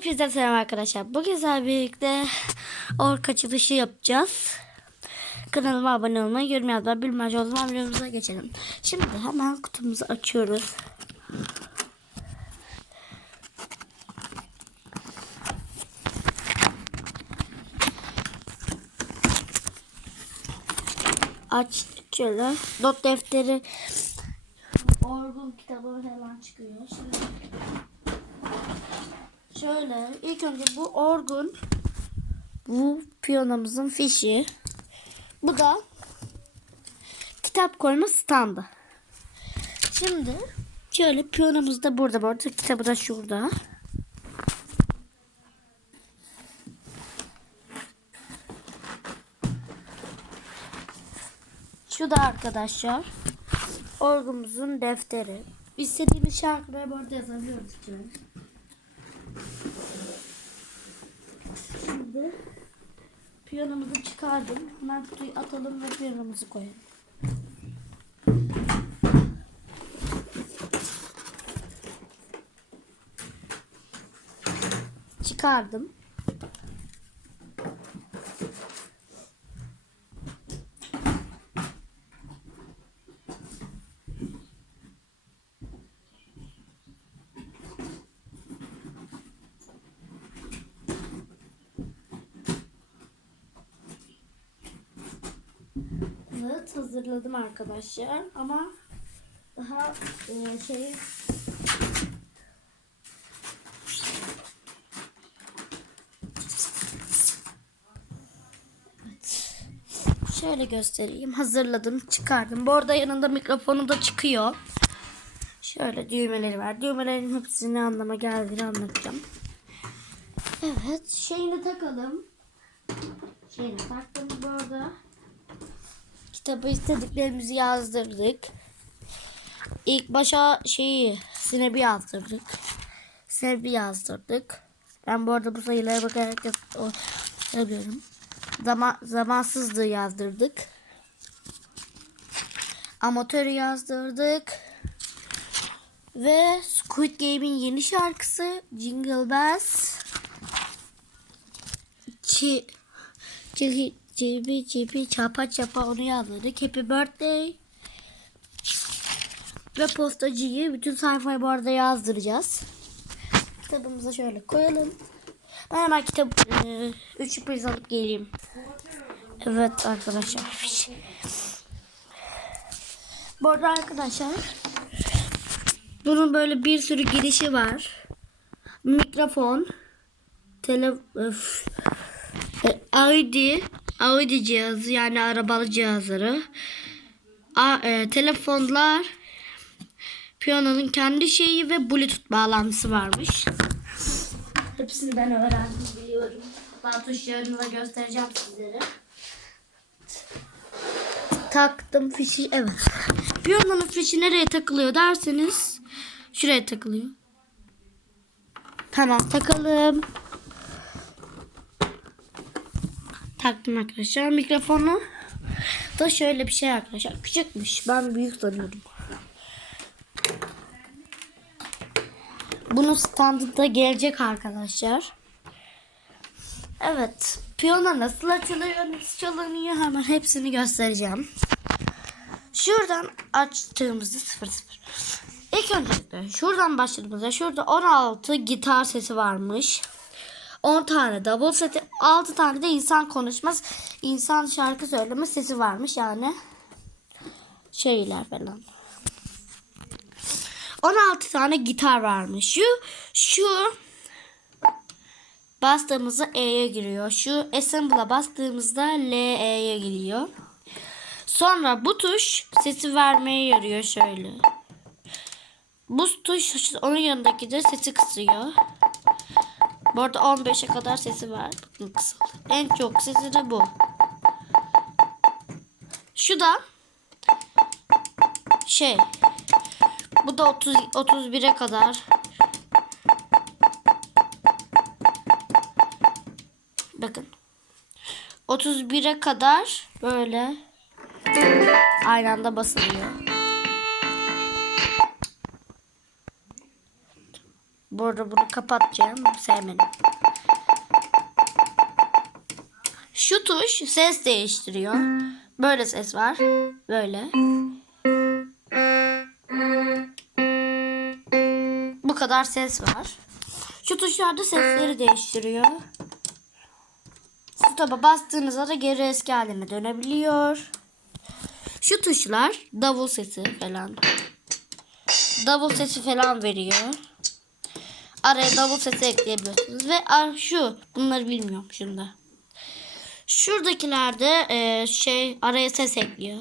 Hepinize selam arkadaşlar. Bugün sizlerle birlikte ork açılışı yapacağız. Kanalıma abone olmayı, yorum yazmayı, bilmem o zaman videomuza geçelim. Şimdi hemen kutumuzu açıyoruz. Açtık şöyle. Not defteri, orgun kitabı falan çıkıyor. Şimdi Şöyle ilk önce bu orgun bu piyanomuzun fişi. Bu da kitap koyma standı. Şimdi şöyle piyanomuz da burada. Bu arada kitabı da şurada. Şu da arkadaşlar orgumuzun defteri. İstediğimiz şarkıları bu arada yazabiliyoruz içine. Şimdi piyanomuzu çıkardım. Hemen kutuyu atalım ve piyanomuzu koyalım. Çıkardım. Evet hazırladım arkadaşlar ama daha e, şey. Şöyle göstereyim. Hazırladım, çıkardım. Bu arada yanında mikrofonu da çıkıyor. Şöyle düğmeleri var. Düğmelerin hepsini ne anlama geldiğini anlatacağım. Evet, şeyini takalım. Şeyini taktım bu arada. Kitabı istediklerimizi yazdırdık. İlk başa şeyi sinebi yazdırdık. Sinebi yazdırdık. Ben bu arada bu sayılara bakarak yaz- o, yazıyorum. Zaman, zamansızlığı yazdırdık. Amatörü yazdırdık. Ve Squid Game'in yeni şarkısı Jingle Bells. Çi, çi, Cibi cibi çapa çapa onu yazdırdık. Happy birthday. Ve postacıyı bütün sayfayı bu arada yazdıracağız. Kitabımıza şöyle koyalım. Ben hemen kitap 3 priz alıp geleyim. Evet arkadaşlar. Bu arada arkadaşlar bunun böyle bir sürü girişi var. Mikrofon, tele, öf, e, Audi, cihazı yani arabalı cihazları, A, e, telefonlar, piyanonun kendi şeyi ve bluetooth bağlantısı varmış. Hepsini ben öğrendim biliyorum. Daha tuşlarını da göstereceğim sizlere. Taktım fişi evet. Piyanonun fişi nereye takılıyor derseniz şuraya takılıyor. Tamam takalım. Taktım arkadaşlar. Mikrofonu da şöyle bir şey arkadaşlar. Küçükmüş. Ben büyük sanıyordum. Bunun standı da gelecek arkadaşlar. Evet. Piyano nasıl açılıyor, nasıl çalınıyor hemen hepsini göstereceğim. Şuradan açtığımızda 0 0. İlk öncelikle şuradan başladığımızda şurada 16 gitar sesi varmış. 10 tane davul seti, 6 tane de insan konuşmaz, insan şarkı söyleme sesi varmış yani. Şeyler falan. 16 tane gitar varmış. Şu şu bastığımızda E'ye giriyor. Şu assemble'a bastığımızda L'E'ye giriyor. Sonra bu tuş sesi vermeye yarıyor şöyle. Bu tuş onun yanındaki de sesi kısıyor. Bu arada 15'e kadar sesi var. En çok sesi de bu. Şu da şey bu da 30 31'e kadar. Bakın. 31'e kadar böyle aynı anda basılıyor. Bu arada bunu kapatacağım. Sevmedim. Şu tuş ses değiştiriyor. Böyle ses var. Böyle. Bu kadar ses var. Şu tuşlarda sesleri değiştiriyor. Stop'a bastığınızda da geri eski haline dönebiliyor. Şu tuşlar davul sesi falan. Davul sesi falan veriyor. Araya davul sesi ekleyebiliyorsunuz. Ve ar- şu bunları bilmiyorum şunda. Şuradakilerde e, şey araya ses ekliyor.